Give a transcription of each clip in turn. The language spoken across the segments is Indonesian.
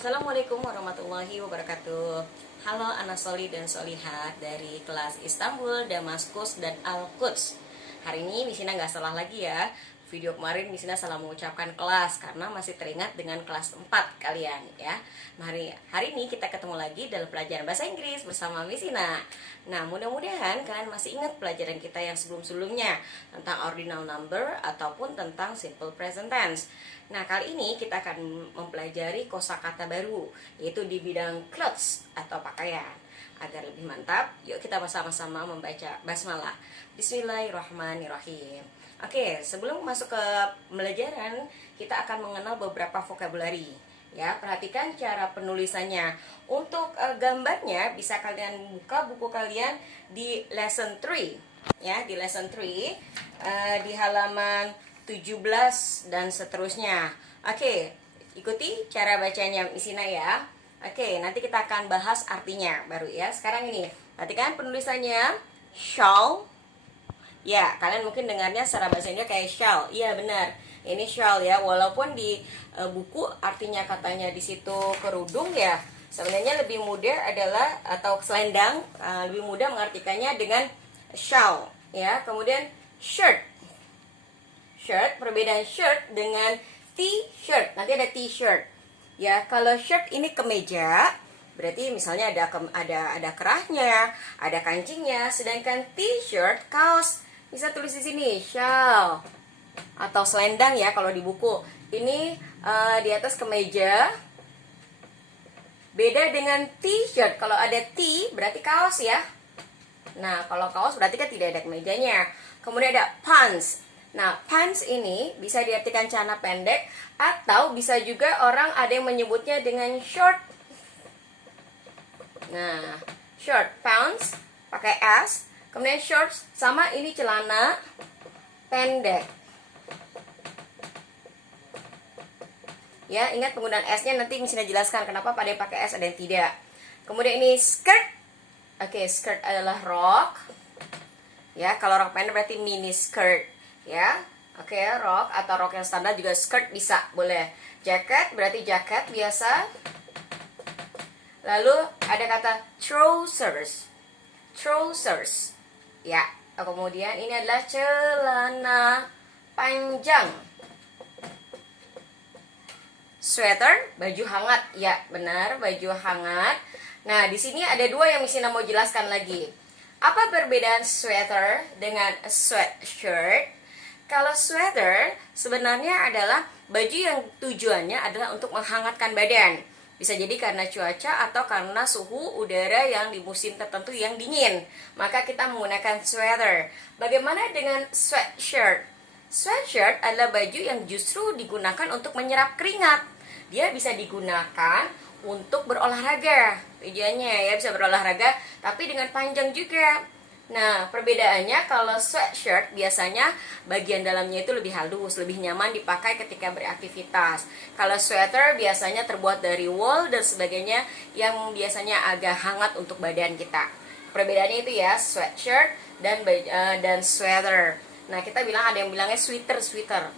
Assalamualaikum warahmatullahi wabarakatuh. Halo anak soli dan solihat dari kelas Istanbul, Damaskus, dan Al-Quds. Hari ini Misina nggak salah lagi ya. Video kemarin Misina salah mengucapkan kelas karena masih teringat dengan kelas 4 kalian ya. Hari ini kita ketemu lagi dalam pelajaran bahasa Inggris bersama Misina. Nah, mudah-mudahan kalian masih ingat pelajaran kita yang sebelum-sebelumnya tentang ordinal number ataupun tentang simple present tense. Nah, kali ini kita akan mempelajari kosakata baru, yaitu di bidang clothes atau pakaian. Agar lebih mantap, yuk kita bersama-sama membaca basmalah. Bismillahirrahmanirrahim. Oke, sebelum masuk ke pembelajaran, kita akan mengenal beberapa vocabulary. Ya, perhatikan cara penulisannya. Untuk gambarnya bisa kalian buka buku kalian di lesson 3. Ya, di lesson 3 di halaman 17 dan seterusnya. Oke, ikuti cara bacanya Misina ya. Oke, nanti kita akan bahas artinya baru ya. Sekarang ini, perhatikan penulisannya. Shawl. Ya, kalian mungkin dengarnya secara bahasa Indonesia kayak shawl. Iya, benar. Ini shawl ya. Walaupun di buku artinya katanya di situ kerudung ya. Sebenarnya lebih mudah adalah atau selendang, lebih mudah mengartikannya dengan shawl ya. Kemudian shirt. Shirt, perbedaan shirt dengan t-shirt. Nanti ada t-shirt. Ya, kalau shirt ini kemeja, berarti misalnya ada kerahnya, ada kancingnya, sedangkan t-shirt kaos. Bisa tulis di sini shawl atau selendang ya kalau di buku. Ini di atas kemeja. Beda dengan t-shirt. Kalau ada T berarti kaos ya. Nah, kalau kaos berarti kan tidak ada kemejanya. Kemudian ada pants. Nah, pants ini bisa diartikan celana pendek atau bisa juga orang ada yang menyebutnya dengan short. Nah, short pants pakai S. Kemudian shorts sama ini celana pendek. Ya, ingat penggunaan S-nya nanti Misina jelaskan kenapa pada yang pakai S ada yang tidak. Kemudian ini skirt. Oke, skirt adalah rok. Ya, kalau rok pendek berarti mini skirt. Ya, oke, rok atau rok yang standar juga skirt bisa, boleh. Jacket berarti jaket biasa. Lalu ada kata trousers. Trousers. Ya, kemudian ini adalah celana panjang. Sweater, baju hangat. Ya, benar, baju hangat. Nah, di sini ada dua yang Misina mau jelaskan lagi. Apa perbedaan sweater dengan sweatshirt? Kalau sweater sebenarnya adalah baju yang tujuannya adalah untuk menghangatkan badan. Bisa jadi karena cuaca atau karena suhu udara yang di musim tertentu yang dingin. Maka kita menggunakan sweater. Bagaimana dengan sweatshirt? Sweatshirt adalah baju yang justru digunakan untuk menyerap keringat. Dia bisa digunakan untuk berolahraga. Tujuannya ya bisa berolahraga, tapi dengan panjang juga. Nah, perbedaannya kalau sweatshirt biasanya bagian dalamnya itu lebih halus, lebih nyaman dipakai ketika beraktivitas. Kalau sweater biasanya terbuat dari wool dan sebagainya yang biasanya agak hangat untuk badan kita. Perbedaannya itu ya, sweatshirt dan sweater. Nah, kita bilang ada yang bilangnya sweater.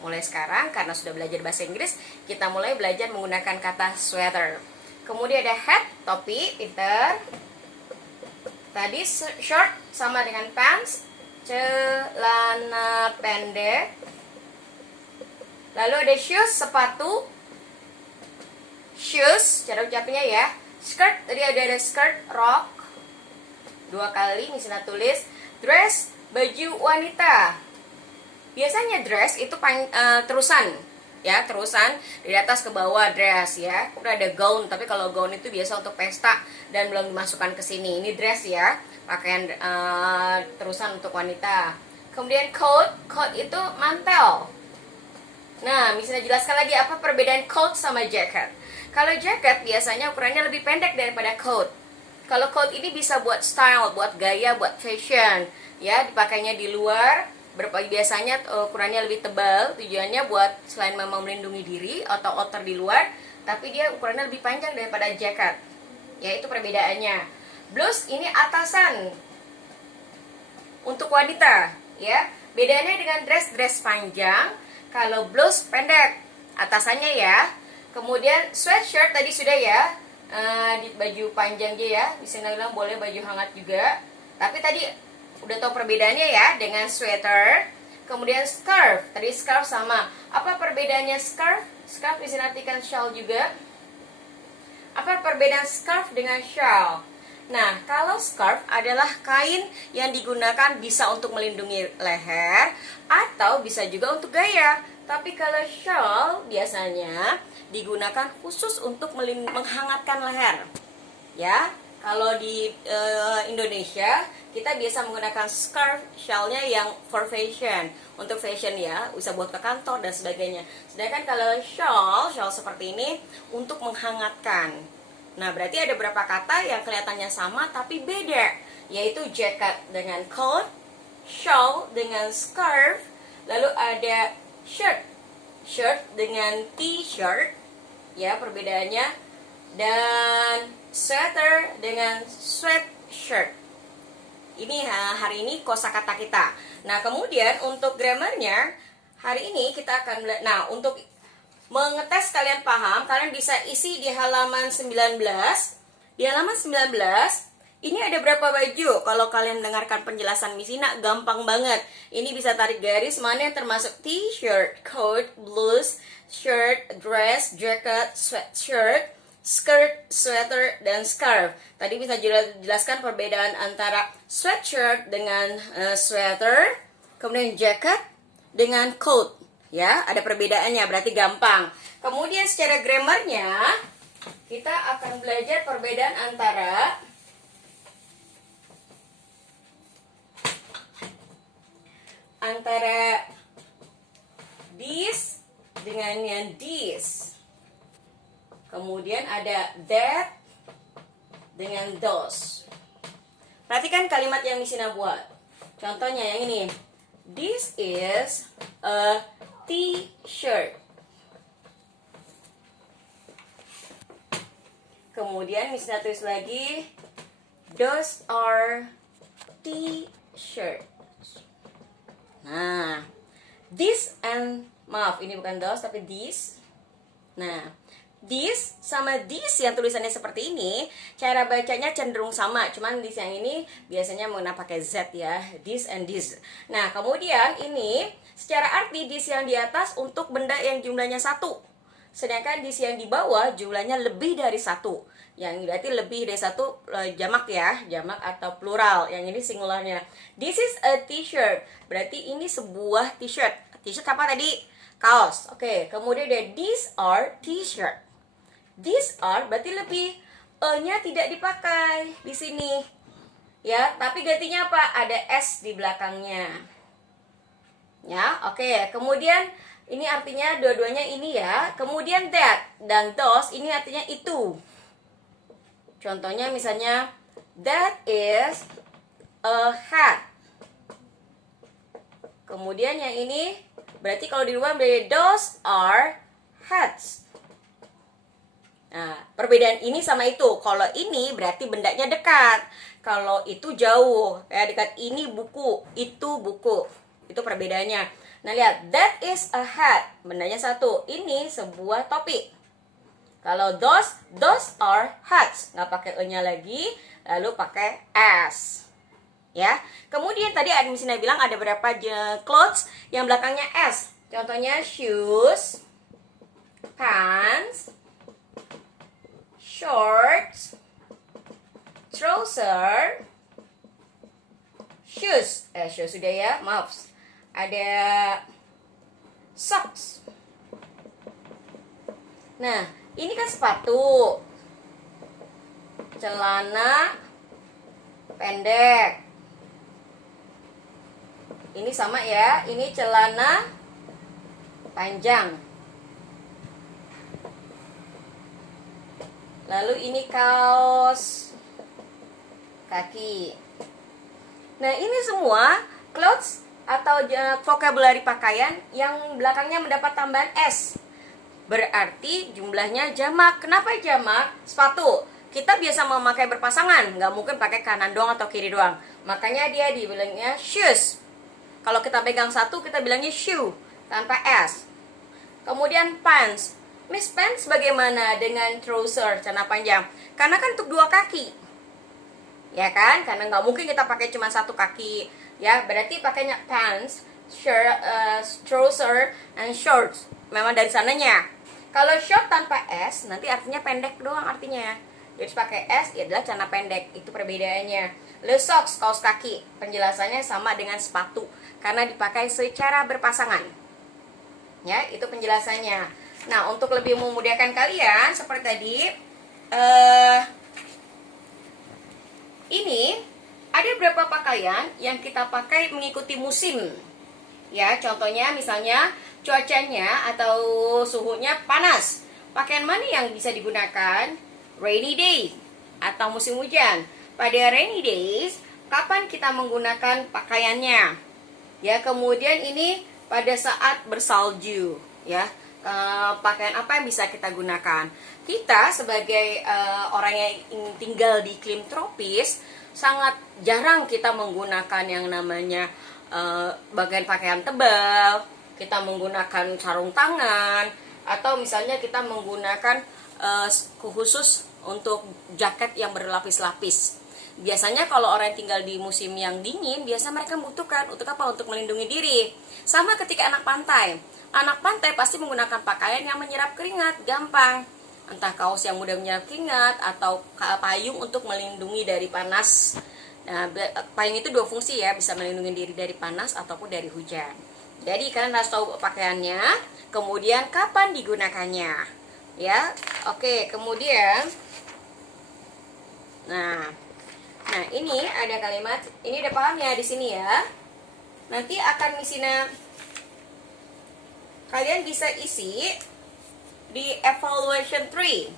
Mulai sekarang karena sudah belajar bahasa Inggris, kita mulai belajar menggunakan kata sweater. Kemudian ada hat, topi, pinter. Tadi short sama dengan pants, celana pendek. Lalu ada shoes, sepatu. Shoes, cara ucapnya ya. Skirt, tadi ada skirt, rok. 2 kali, Misina tulis. Dress, baju wanita. Biasanya dress itu terusan. Ya, terusan dari atas ke bawah dress ya. Udah ada gaun, tapi kalau gaun itu biasa untuk pesta dan belum dimasukkan ke sini. Ini dress ya, pakaian terusan untuk wanita. Kemudian coat itu mantel. Nah, misalnya jelaskan lagi apa perbedaan coat sama jacket. Kalau jacket biasanya ukurannya lebih pendek daripada coat. Kalau coat ini bisa buat style, buat gaya, buat fashion. Ya, dipakainya di luar. Biasanya ukurannya lebih tebal, tujuannya buat selain memang melindungi diri atau outer di luar, tapi dia ukurannya lebih panjang daripada jaket. Ya, itu perbedaannya. Blouse ini atasan untuk wanita, ya. Bedanya dengan dress panjang, kalau blouse pendek atasannya ya. Kemudian sweatshirt tadi sudah ya, di baju panjang dia ya, bisa bilang boleh baju hangat juga. Tapi tadi udah tahu perbedaannya ya dengan sweater. Kemudian scarf, tadi scarf sama. Apa perbedaannya scarf? Scarf bisa artikan shawl juga. Apa perbedaan scarf dengan shawl? Nah, kalau scarf adalah kain yang digunakan bisa untuk melindungi leher atau bisa juga untuk gaya. Tapi kalau shawl biasanya digunakan khusus untuk menghangatkan leher. Ya, kalau di Indonesia kita biasa menggunakan scarf, shawlnya yang for fashion, untuk fashion ya, bisa buat ke kantor dan sebagainya. Sedangkan kalau shawl seperti ini untuk menghangatkan. Nah, berarti ada beberapa kata yang kelihatannya sama tapi beda, yaitu jacket dengan coat, shawl dengan scarf, lalu ada shirt dengan t-shirt, ya perbedaannya, dan sweater dengan sweatshirt. Ini hari ini kosakata kita. Nah, kemudian untuk grammarnya hari ini kita akan untuk mengetes kalian paham, kalian bisa isi di halaman 19. Di halaman 19 ini ada berapa baju? Kalau kalian mendengarkan penjelasan Misina, gampang banget. Ini bisa tarik garis mana yang termasuk t-shirt, coat, blouse, shirt, dress, jacket, sweatshirt, skirt, sweater, dan scarf. Tadi bisa jelaskan perbedaan antara sweatshirt dengan sweater, kemudian jacket dengan coat. Ya, ada perbedaannya, berarti gampang. Kemudian secara grammarnya, kita akan belajar perbedaan antara this dengan yang this. Kemudian ada that dengan those. Perhatikan kalimat yang Misina buat. Contohnya yang ini. This is a t-shirt. Kemudian Misina tulis lagi. Those are t-shirts. Nah, this and maaf, ini bukan those tapi this. Nah, this sama this yang tulisannya seperti ini, cara bacanya cenderung sama, cuman this yang ini biasanya menggunakan pakai Z ya, this and this. Nah, kemudian ini secara arti this yang di atas untuk benda yang jumlahnya 1. Sedangkan this yang di bawah jumlahnya lebih dari 1. Yang berarti lebih dari 1 jamak ya, jamak atau plural. Yang ini singularnya. This is a t-shirt. Berarti ini sebuah t-shirt. T-shirt apa tadi? Kaos. Oke, kemudian ada these are t-shirt. These are berarti lebih, e-nya tidak dipakai di sini. Ya, tapi gantinya apa? Ada s di belakangnya. Ya, oke. Kemudian ini artinya dua-duanya ini ya. Kemudian that dan those ini artinya itu. Contohnya misalnya that is a hat. Kemudian yang ini berarti kalau di luar berarti those are hats. Nah, perbedaan ini sama itu. Kalau ini berarti bendanya dekat. Kalau itu jauh. Ya, dekat ini buku, itu buku. Itu perbedaannya. Nah, lihat, that is a hat. Bendanya satu. Ini sebuah topi. Kalau those are hats. Nggak pakai e-nya lagi, lalu pakai s. Ya. Kemudian tadi Misina bilang ada beberapa clothes yang belakangnya s. Contohnya shoes, pants, shorts, trouser, shoes. Shoes sudah ya, maaf. Ada socks. Nah, ini kan sepatu, celana pendek. Ini sama ya, ini celana panjang. Lalu ini kaos kaki. Nah, ini semua clothes atau vocabulary pakaian yang belakangnya mendapat tambahan s. Berarti jumlahnya jamak. Kenapa jamak? Sepatu kita biasa memakai berpasangan, nggak mungkin pakai kanan doang atau kiri doang. Makanya dia dibilangnya shoes. Kalau kita pegang satu, kita bilangnya shoe tanpa s. Kemudian pants. Miss pants bagaimana dengan trouser, celana panjang? Karena kan untuk dua kaki, ya kan? Karena nggak mungkin kita pakai cuma satu kaki, ya. Berarti pakainya pants, shirt, trouser, and shorts. Memang dari sananya. Kalau short tanpa S, nanti artinya pendek doang artinya. Jadi pakai S, ya adalah celana pendek. Itu perbedaannya. Le socks, kaos kaki. Penjelasannya sama dengan sepatu, karena dipakai secara berpasangan. Ya, itu penjelasannya. Nah, untuk lebih memudahkan kalian, seperti tadi, ini ada beberapa pakaian yang kita pakai mengikuti musim. Ya, contohnya misalnya cuacanya atau suhunya panas. Pakaian mana yang bisa digunakan? Rainy day atau musim hujan. Pada rainy days, kapan kita menggunakan pakaiannya? Ya, kemudian ini pada saat bersalju, ya. Pakaian apa yang bisa kita gunakan? Kita sebagai orang yang tinggal di iklim tropis, sangat jarang kita menggunakan yang namanya bagian pakaian tebal. Kita menggunakan sarung tangan, atau misalnya kita menggunakan khusus untuk jaket yang berlapis-lapis. Biasanya kalau orang yang tinggal di musim yang dingin, biasa mereka membutuhkan untuk apa? Untuk melindungi diri. Sama ketika anak pantai. Anak pantai pasti menggunakan pakaian yang menyerap keringat, gampang. Entah kaos yang mudah menyerap keringat atau payung untuk melindungi dari panas. Nah, payung itu dua fungsi ya, bisa melindungi diri dari panas ataupun dari hujan. Jadi kalian harus tahu pakaiannya, kemudian kapan digunakannya. Ya, oke, kemudian Nah, ini ada kalimat, ini udah paham ya di sini ya. Nanti akan Misina kalian bisa isi di evaluation 3.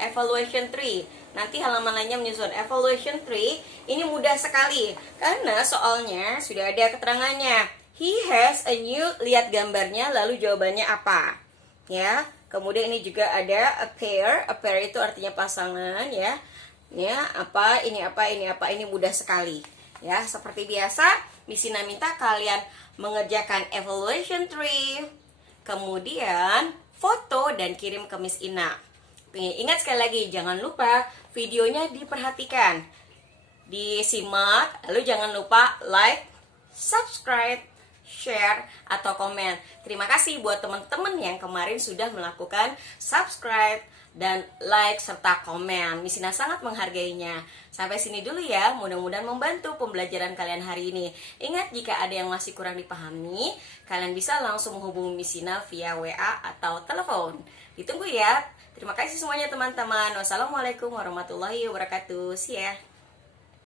Evaluation 3. Nanti halaman lainnya menyusun. Evaluation 3 ini mudah sekali karena soalnya sudah ada keterangannya. He has a new, lihat gambarnya lalu jawabannya apa. Ya. Kemudian ini juga ada a pair. A pair itu artinya pasangan ya. Ya, ini mudah sekali. Ya, seperti biasa, Misina minta kalian mengerjakan evaluation 3, kemudian foto dan kirim ke Miss Ina. Ingat sekali lagi, jangan lupa videonya diperhatikan, disimak, lalu jangan lupa like, subscribe, share, atau komen. Terima kasih buat teman-teman yang kemarin sudah melakukan subscribe dan like serta komen. Misina sangat menghargainya. Sampai sini dulu ya, mudah-mudahan membantu pembelajaran kalian hari ini. Ingat, jika ada yang masih kurang dipahami, kalian bisa langsung menghubungi Misina via WA atau telepon. Ditunggu ya. Terima kasih semuanya teman-teman. Wassalamualaikum warahmatullahi wabarakatuh. See ya.